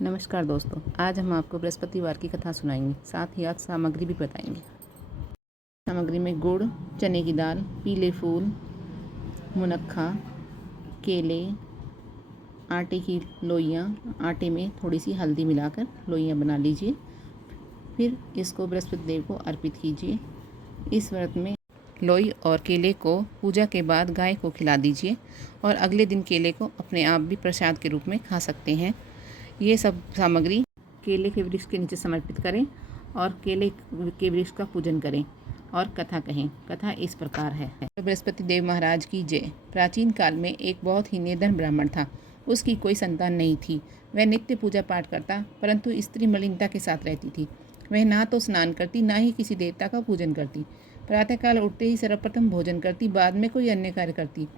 नमस्कार दोस्तों, आज हम आपको बृहस्पतिवार की कथा सुनाएंगे, साथ ही आज सामग्री भी बताएंगे। सामग्री में गुड़, चने की दाल, पीले फूल, मुनक्खा, केले, आटे की लोइयाँ, आटे में थोड़ी सी हल्दी मिलाकर लोइयाँ बना लीजिए। फिर इसको बृहस्पति देव को अर्पित कीजिए। इस व्रत में लोई और केले को पूजा के बाद गाय को खिला दीजिए और अगले दिन केले को अपने आप भी प्रसाद के रूप में खा सकते हैं। ये सब सामग्री केले के वृक्ष के नीचे समर्पित करें और केले के वृक्ष का पूजन करें और कथा कहें। कथा इस प्रकार है। बृहस्पति देव महाराज की जय। प्राचीन काल में एक बहुत ही निर्धन ब्राह्मण था। उसकी कोई संतान नहीं थी। वह नित्य पूजा पाठ करता, परंतु स्त्री मलिनता के साथ रहती थी। वह ना तो स्नान करती, ना ही किसी देवता का पूजन करती। प्रातःकाल उठते ही सर्वप्रथम भोजन करती, बाद में कोई अन्य कार्य करती।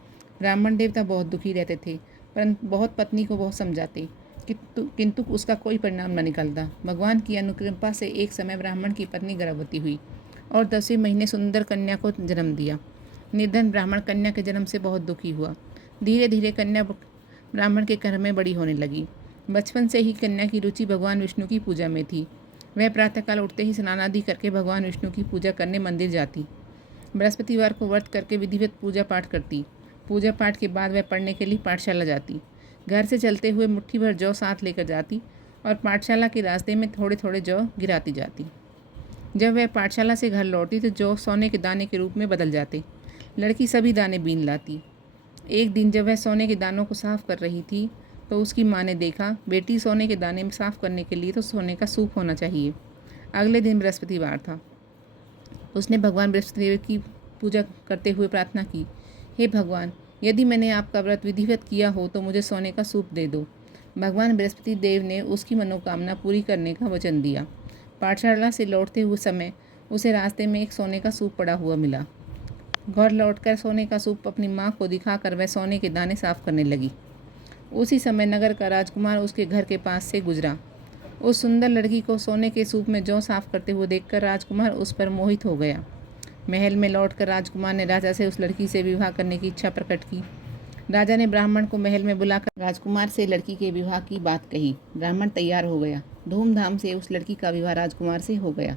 ब्राह्मण देवता बहुत दुखी रहते थे, परंतु बहुत पत्नी को बहुत समझाते, किंतु उसका कोई परिणाम न निकलता। भगवान की अनुकृपा से एक समय ब्राह्मण की पत्नी गर्भवती हुई और 10वें महीने सुंदर कन्या को जन्म दिया। निर्धन ब्राह्मण कन्या के जन्म से बहुत दुखी हुआ। धीरे धीरे कन्या ब्राह्मण के घर में बड़ी होने लगी। बचपन से ही कन्या की रुचि भगवान विष्णु की पूजा में थी। वह प्रातःकाल उठते ही स्नान आदि करके भगवान विष्णु की पूजा करने मंदिर जाती। बृहस्पतिवार को व्रत करके विधिवत पूजा पाठ करती। पूजा पाठ के बाद वह पढ़ने के लिए पाठशाला जाती। घर से चलते हुए मुट्ठी भर जौ साथ लेकर जाती और पाठशाला के रास्ते में थोड़े थोड़े जौ गिराती जाती। जब वह पाठशाला से घर लौटती तो जौ सोने के दाने के रूप में बदल जाते। लड़की सभी दाने बीन लाती। एक दिन जब वह सोने के दानों को साफ कर रही थी तो उसकी माँ ने देखा, बेटी, सोने के दाने में साफ करने के लिए तो सोने का सूप होना चाहिए। अगले दिन बृहस्पतिवार था। उसने भगवान बृहस्पतिदेव की पूजा करते हुए प्रार्थना की, हे भगवान, यदि मैंने आपका व्रत विधिवत किया हो तो मुझे सोने का सूप दे दो। भगवान बृहस्पति देव ने उसकी मनोकामना पूरी करने का वचन दिया। पाठशाला से लौटते हुए समय उसे रास्ते में एक सोने का सूप पड़ा हुआ मिला। घर लौटकर सोने का सूप अपनी माँ को दिखाकर वह सोने के दाने साफ करने लगी। उसी समय नगर का राजकुमार उसके घर के पास से गुजरा। उस सुंदर लड़की को सोने के सूप में जौ साफ करते हुए देखकर राजकुमार उस पर मोहित हो गया। महल में लौटकर राजकुमार ने राजा से उस लड़की से विवाह करने की इच्छा प्रकट की। राजा ने ब्राह्मण को महल में बुलाकर राजकुमार से लड़की के विवाह की बात कही। ब्राह्मण तैयार हो गया। धूमधाम से उस लड़की का विवाह राजकुमार से हो गया।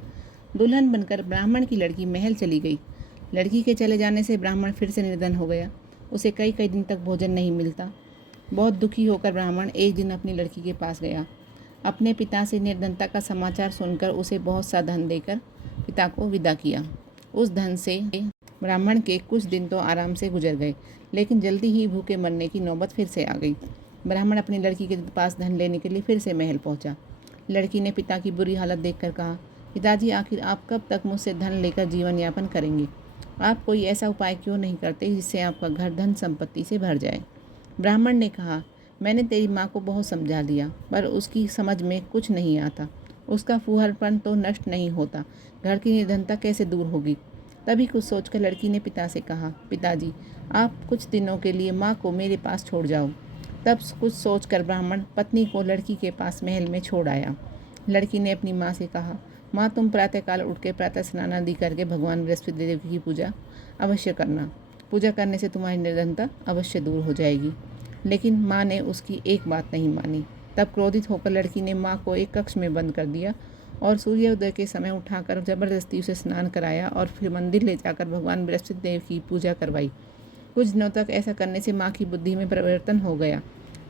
दुल्हन बनकर ब्राह्मण की लड़की महल चली गई। लड़की के चले जाने से ब्राह्मण फिर से निर्धन हो गया। उसे कई कई दिन तक भोजन नहीं मिलता। बहुत दुखी होकर ब्राह्मण एक दिन अपनी लड़की के पास गया। अपने पिता से निर्धनता का समाचार सुनकर उसे बहुत सा धन देकर पिता को विदा किया। उस धन से ब्राह्मण के कुछ दिन तो आराम से गुजर गए, लेकिन जल्दी ही भूखे मरने की नौबत फिर से आ गई। ब्राह्मण अपनी लड़की के पास धन लेने के लिए फिर से महल पहुंचा। लड़की ने पिता की बुरी हालत देखकर कहा, पिताजी, आखिर आप कब तक मुझसे धन लेकर जीवन यापन करेंगे? आप कोई ऐसा उपाय क्यों नहीं करते जिससे आपका घर धन संपत्ति से भर जाए? ब्राह्मण ने कहा, मैंने तेरी माँ को बहुत समझा लिया, पर उसकी समझ में कुछ नहीं आता। उसका फूहड़पन तो नष्ट नहीं होता, घर की निर्धनता कैसे दूर होगी? तभी कुछ सोचकर लड़की ने पिता से कहा, पिताजी, आप कुछ दिनों के लिए माँ को मेरे पास छोड़ जाओ। तब कुछ सोचकर ब्राह्मण पत्नी को लड़की के पास महल में छोड़ आया। लड़की ने अपनी माँ से कहा, माँ, तुम प्रातःकाल उठ के प्रातः स्नान आदि करके भगवान बृहस्पति देव की पूजा अवश्य करना। पूजा करने से तुम्हारी निर्धनता अवश्य दूर हो जाएगी। लेकिन माँ ने उसकी एक बात नहीं मानी। तब क्रोधित होकर लड़की ने माँ को एक कक्ष में बंद कर दिया और सूर्योदय के समय उठाकर जबरदस्ती उसे स्नान कराया और फिर मंदिर ले जाकर भगवान बृहस्पति देव की पूजा करवाई। कुछ दिनों तक ऐसा करने से माँ की बुद्धि में परिवर्तन हो गया।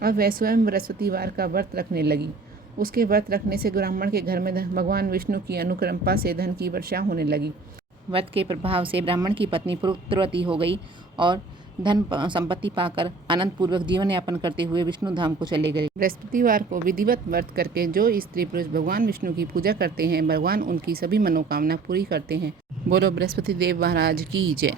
अब वह स्वयं बृहस्पतिवार का व्रत रखने लगी। उसके व्रत रखने से ब्राह्मण के घर में भगवान विष्णु की अनुकंपा से धन की वर्षा होने लगी। व्रत के प्रभाव से ब्राह्मण की पत्नी पुत्रवती हो गई और धन संपत्ति पाकर आनंद पूर्वक जीवन यापन करते हुए विष्णु धाम को चले गए। बृहस्पतिवार को विधिवत व्रत करके जो स्त्री पुरुष भगवान विष्णु की पूजा करते हैं, भगवान उनकी सभी मनोकामना पूरी करते हैं। बोलो बृहस्पति देव महाराज की जय।